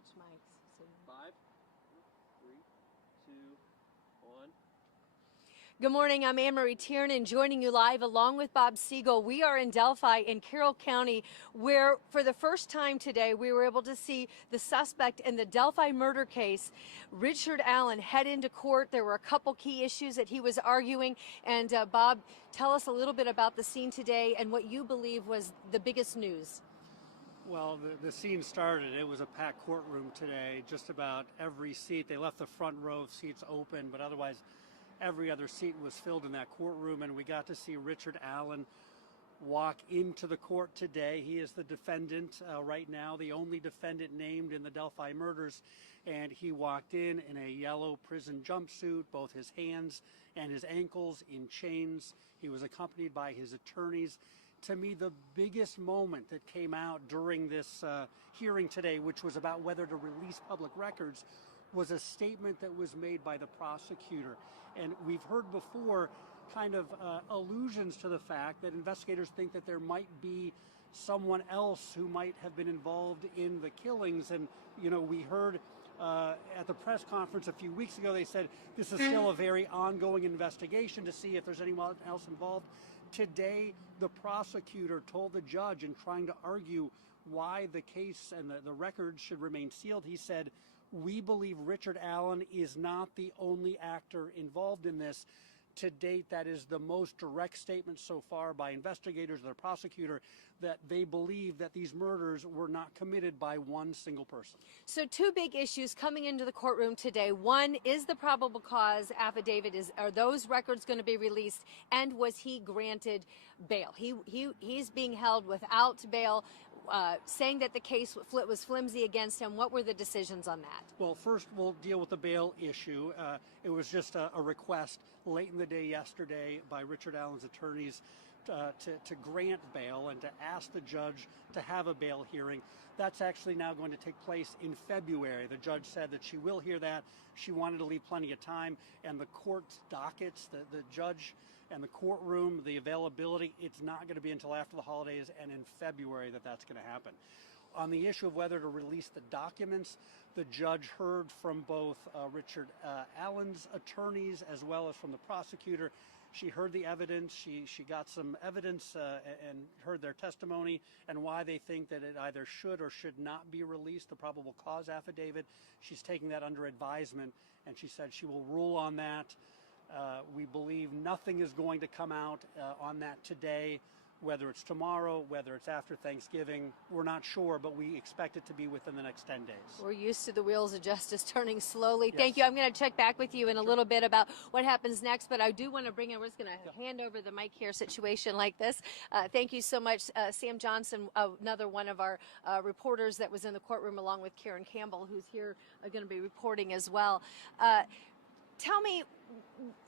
Switch mics. So. 5, 3, 2, 1. Good morning, I'm Anne-Marie Tiernan joining you live along with Bob Siegel. We are in Delphi in Carroll County where for the first time today we were able to see the suspect in the Delphi murder case, Richard Allen, head into court. There were a couple key issues that he was arguing, and Bob, tell us a little bit about the scene today and what you believe was the biggest news. Well, the scene started. It was a packed courtroom today. Just about every seat. They left the front row of seats open, but otherwise every other seat was filled in that courtroom, and we got to see Richard Allen walk into the court today. He is the defendant right now, the only defendant named in the Delphi murders, and he walked in a yellow prison jumpsuit, both his hands and his ankles in chains. He was accompanied by his attorneys. To me, the biggest moment that came out during this hearing today, which was about whether to release public records, was a statement that was made by the prosecutor. And we've heard before kind of allusions to the fact that investigators think that there might be someone else who might have been involved in the killings. And, you know, we heard at the press conference a few weeks ago, they said this is still a very ongoing investigation to see if there's anyone else involved. Today, the prosecutor told the judge, in trying to argue why the case and the records should remain sealed, he said, "We believe Richard Allen is not the only actor involved in this." To date, that is the most direct statement so far by investigators, the prosecutor, that they believe that these murders were not committed by one single person. So two big issues coming into the courtroom today. One, is the probable cause affidavit, are those records going to be released? And was he granted bail? He's being held without bail, saying that the case was flimsy against him. What were the decisions on that? Well, first we'll deal with the bail issue. It was just a request late in the day yesterday by Richard Allen's attorneys to grant bail and to ask the judge to have a bail hearing. That's actually now going to take place in February. The judge said that she will hear that. She wanted to leave plenty of time, and the court's dockets, the judge and the courtroom, the availability, it's not going to be until after the holidays and in February that's going to happen. On the issue of whether to release the documents, the judge heard from both Richard Allen's attorneys as well as from the prosecutor. She heard the evidence. She got some evidence and heard their testimony and why they think that it either should or should not be released, the probable cause affidavit. She's taking that under advisement, and she said she will rule on that. We believe nothing is going to come out on that today. Whether it's tomorrow, whether it's after Thanksgiving, we're not sure, but we expect it to be within the next 10 days. We're used to the wheels of justice turning slowly. Yes. Thank you. I'm going to check back with you in a little bit about what happens next, but I do want to bring in, we're just going to hand over the mic here, situation like this. Thank you so much, Sam Johnson, another one of our reporters that was in the courtroom along with Karen Campbell, who's here going to be reporting as well. Tell me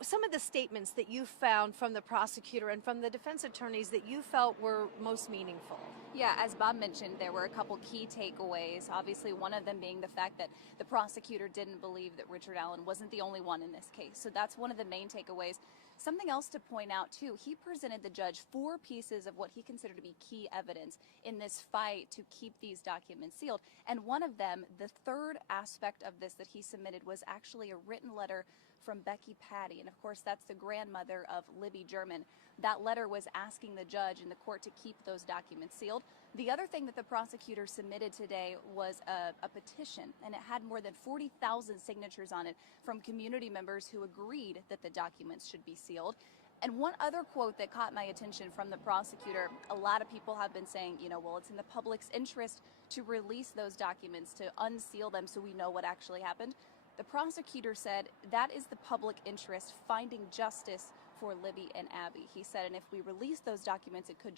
some of the statements that you found from the prosecutor and from the defense attorneys that you felt were most meaningful. Yeah, as Bob mentioned, there were a couple key takeaways. Obviously, one of them being the fact that the prosecutor didn't believe that Richard Allen wasn't the only one in this case. So that's one of the main takeaways. Something else to point out, too, he presented the judge 4 pieces of what he considered to be key evidence in this fight to keep these documents sealed. And one of them, the third aspect of this that he submitted, was actually a written letter from Becky Patty. And of course, that's the grandmother of Libby German. That letter was asking the judge and the court to keep those documents sealed. The other thing that the prosecutor submitted today was a petition, and it had more than 40,000 signatures on it from community members who agreed that the documents should be sealed. And one other quote that caught my attention from the prosecutor, a lot of people have been saying, you know, well, it's in the public's interest to release those documents, to unseal them so we know what actually happened. The prosecutor said that is the public interest, finding justice for Libby and Abby. He said, and if we release those documents, it could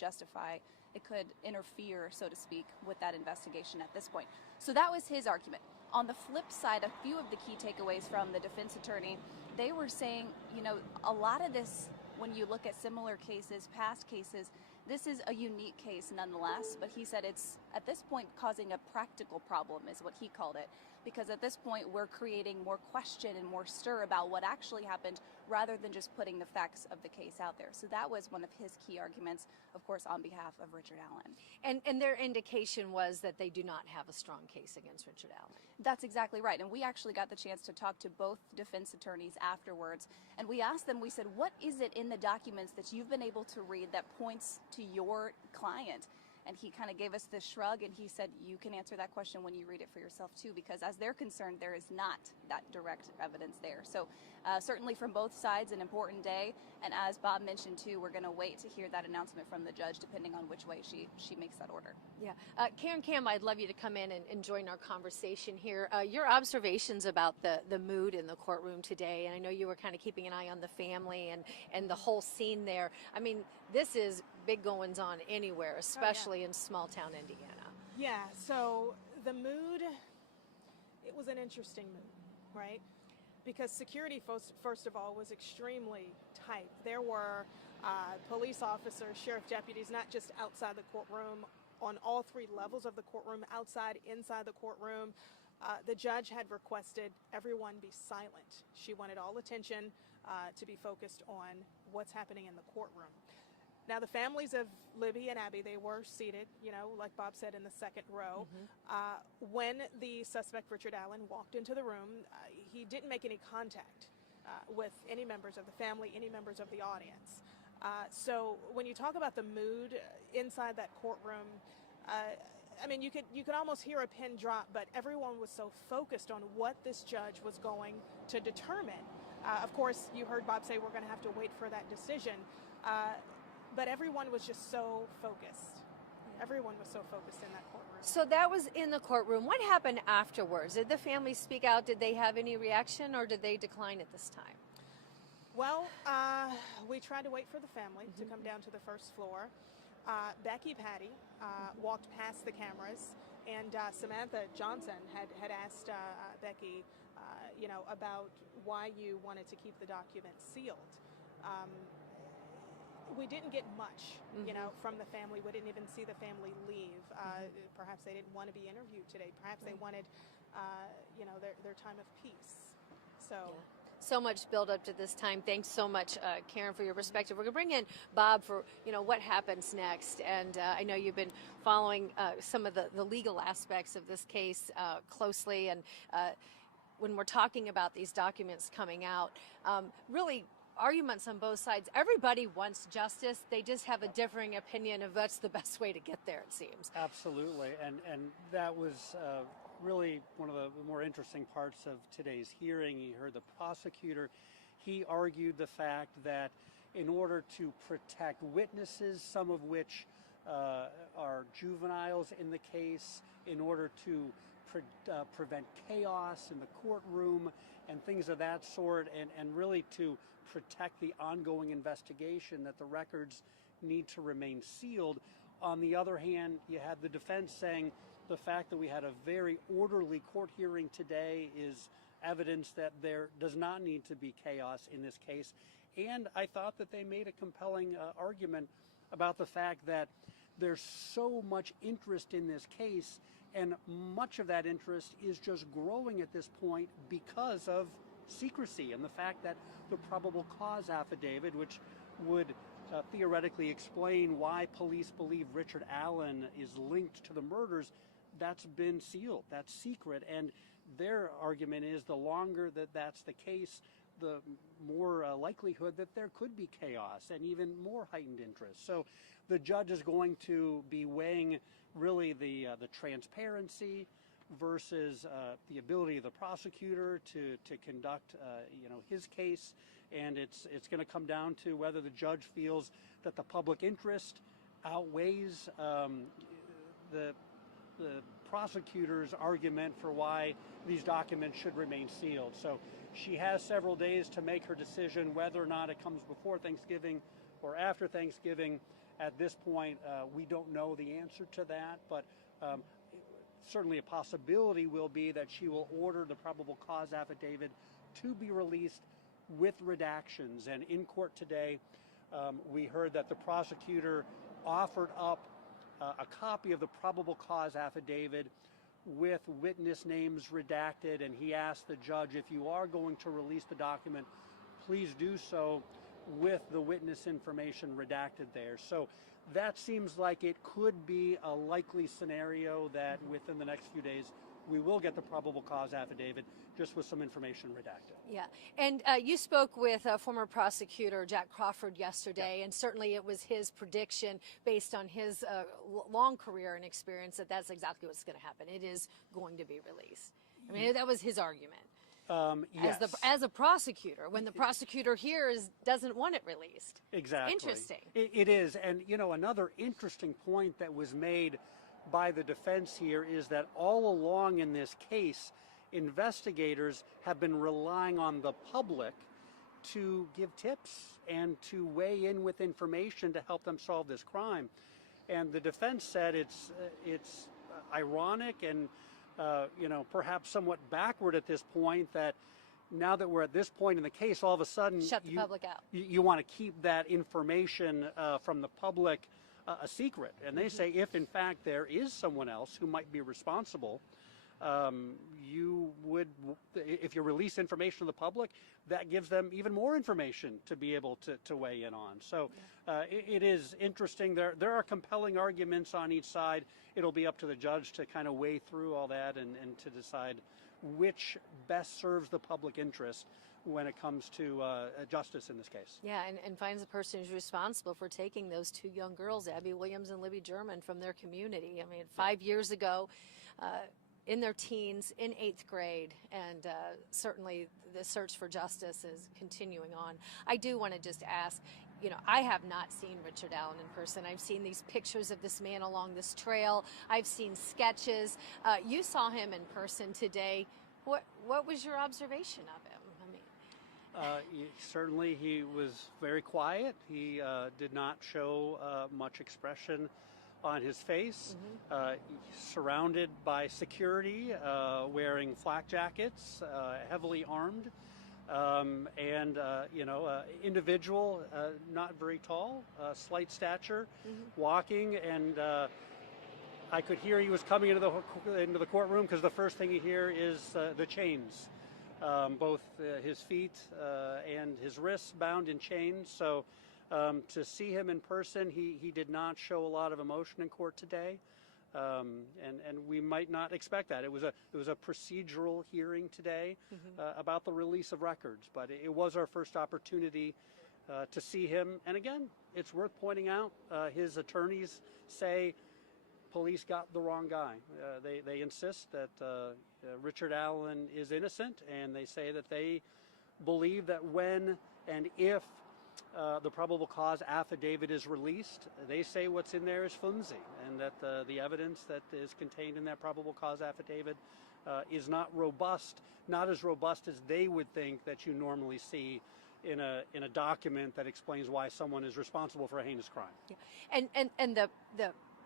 interfere, so to speak, with that investigation at this point. So that was his argument. On the flip side, a few of the key takeaways from the defense attorney, they were saying, you know, a lot of this, when you look at similar cases, past cases, This is a unique case nonetheless, but he said it's at this point causing a practical problem, is what he called it, because at this point we're creating more question and more stir about what actually happened rather than just putting the facts of the case out there. So that was one of his key arguments, of course, on behalf of Richard Allen. And their indication was that they do not have a strong case against Richard Allen. That's exactly right. And we actually got the chance to talk to both defense attorneys afterwards. And we asked them, we said, what is it in the documents that you've been able to read that points to your client? And he kind of gave us this shrug, and he said, you can answer that question when you read it for yourself too, because as they're concerned, there is not that direct evidence there. So certainly from both sides, an important day. And as Bob mentioned too, we're going to wait to hear that announcement from the judge, depending on which way she makes that order. Yeah. Karen Cam, I'd love you to come in and join our conversation here. Your observations about the mood in the courtroom today, and I know you were kind of keeping an eye on the family and the whole scene there. I mean, this is big goings on anywhere, especially in small town Indiana. Yeah, so the mood, it was an interesting mood, right? Because security, first of all, was extremely tight. There were police officers, sheriff deputies, not just outside the courtroom, on all three levels of the courtroom, outside, inside the courtroom. The judge had requested everyone be silent. She wanted all attention to be focused on what's happening in the courtroom. Now, the families of Libby and Abby, they were seated, you know, like Bob said, in the second row. When the suspect, Richard Allen, walked into the room, he didn't make any contact with any members of the family, any members of the audience. So when you talk about the mood inside that courtroom, I mean, you could almost hear a pin drop, but everyone was so focused on what this judge was going to determine. Of course, you heard Bob say we're going to have to wait for that decision. But everyone was just so focused. Everyone was so focused in that courtroom. So that was in the courtroom. What happened afterwards? Did the family speak out? Did they have any reaction, or did they decline at this time? Well, we tried to wait for the family to come down to the first floor. Becky Patty walked past the cameras, and Samantha Johnson had asked Becky, you know, about why you wanted to keep the documents sealed. We didn't get much, you know, from the family. We didn't even see the family leave. Perhaps they didn't want to be interviewed today. Perhaps they wanted, you know, their time of peace. So. Yeah. So much build up to this time. Thanks so much, Karen, for your perspective. We're going to bring in Bob for, you know, what happens next. And I know you've been following some of the legal aspects of this case closely. And when we're talking about these documents coming out, really arguments on both sides. Everybody wants justice. They just have a differing opinion of what's the best way to get there, it seems. Absolutely. And that was really one of the more interesting parts of today's hearing. You heard the prosecutor. He argued the fact that in order to protect witnesses, some of which are juveniles in the case, in order to prevent chaos in the courtroom and things of that sort, and really to protect the ongoing investigation, that the records need to remain sealed. On the other hand, you had the defense saying the fact that we had a very orderly court hearing today is evidence that there does not need to be chaos in this case. And I thought that they made a compelling argument about the fact that there's so much interest in this case, and much of that interest is just growing at this point because of secrecy and the fact that the probable cause affidavit, which would theoretically explain why police believe Richard Allen is linked to the murders, that's been sealed, that's secret. And their argument is the longer that that's the case, the more likelihood that there could be chaos and even more heightened interest. So the judge is going to be weighing really the transparency versus the ability of the prosecutor to conduct you know, his case, and it's going to come down to whether the judge feels that the public interest outweighs the prosecutor's argument for why these documents should remain sealed. So she has several days to make her decision whether or not it comes before Thanksgiving or after Thanksgiving. At this point, we don't know the answer to that, but certainly a possibility will be that she will order the probable cause affidavit to be released with redactions. And in court today, we heard that the prosecutor offered up a copy of the probable cause affidavit with witness names redacted, and he asked the judge, if you are going to release the document, please do so with the witness information redacted there. So that seems like it could be a likely scenario that within the next few days we will get the probable cause affidavit, just with some information redacted. Yeah, and you spoke with former prosecutor Jack Crawford yesterday, and certainly it was his prediction based on his long career and experience that that's exactly what's going to happen. It is going to be released. I mean, that was his argument. Yes. As a prosecutor, when the prosecutor here doesn't want it released. Exactly. Interesting. It is. And, you know, another interesting point that was made by the defense here is that all along in this case, investigators have been relying on the public to give tips and to weigh in with information to help them solve this crime. And the defense said it's ironic and you know, perhaps somewhat backward at this point that now that we're at this point in the case, all of a sudden Shut the public out. You want to keep that information from the public a secret. And they say if in fact there is someone else who might be responsible, you would, if you release information to the public, that gives them even more information to be able to weigh in on. So it is interesting. There are compelling arguments on each side. It'll be up to the judge to kind of weigh through all that and to decide which best serves the public interest when it comes to justice in this case. Yeah, and finds the person who's responsible for taking those two young girls, Abby Williams and Libby German, from their community. I mean, 5 years ago, in their teens, in 8th grade, and certainly the search for justice is continuing on. I do want to just ask, you know, I have not seen Richard Allen in person. I've seen these pictures of this man along this trail. I've seen sketches. You saw him in person today. What was your observation of him? Certainly he was very quiet. He did not show much expression on his face. Surrounded by security, wearing flak jackets, heavily armed, and you know, individual, not very tall, slight stature, walking, and I could hear he was coming into the courtroom because the first thing you hear is the chains, both his feet and his wrists bound in chains. So to see him in person, he did not show a lot of emotion in court today, and we might not expect that. It was a procedural hearing today about the release of records, but it was our first opportunity to see him. And again, it's worth pointing out, his attorneys say police got the wrong guy. They insist that Richard Allen is innocent, and they say that they believe that when and if the probable cause affidavit is released, they say what's in there is flimsy, and that the evidence that is contained in that probable cause affidavit is not robust, not as robust as they would think that you normally see in a document that explains why someone is responsible for a heinous crime. Yeah. And the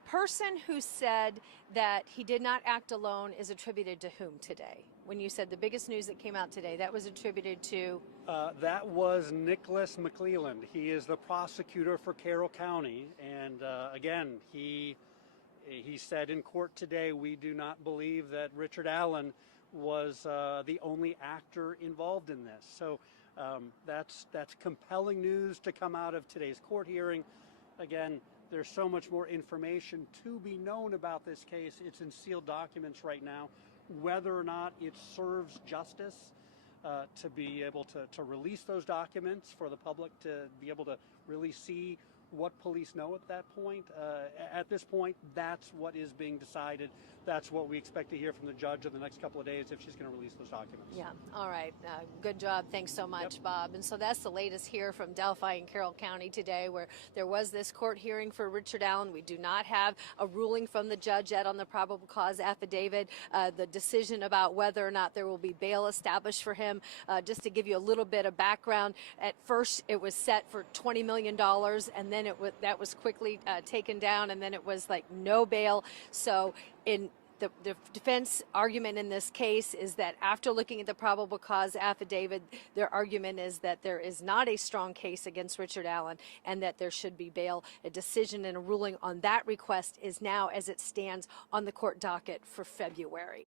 person who said that he did not act alone is attributed to whom today? When you said the biggest news that came out today, that was attributed to? That was Nicholas McClelland. He is the prosecutor for Carroll County, and again, he said in court today, we do not believe that Richard Allen was the only actor involved in this. So that's compelling news to come out of today's court hearing. Again, there's so much more information to be known about this case. It's in sealed documents right now. Whether or not it serves justice to be able to release those documents for the public to be able to really see what police know at that point. At this point, that's what is being decided. That's what we expect to hear from the judge in the next couple of days if she's going to release those documents. Yeah. All right. Good job. Thanks so much, Bob. And so that's the latest here from Delphi and Carroll County today, where there was this court hearing for Richard Allen. We do not have a ruling from the judge yet on the probable cause affidavit. The decision about whether or not there will be bail established for him. Just to give you a little bit of background, at first it was set for $20 million, and then that was quickly taken down, and then it was like no bail. So in the defense argument in this case is that after looking at the probable cause affidavit, their argument is that there is not a strong case against Richard Allen and that there should be bail. A decision and a ruling on that request is now, as it stands, on the court docket for February.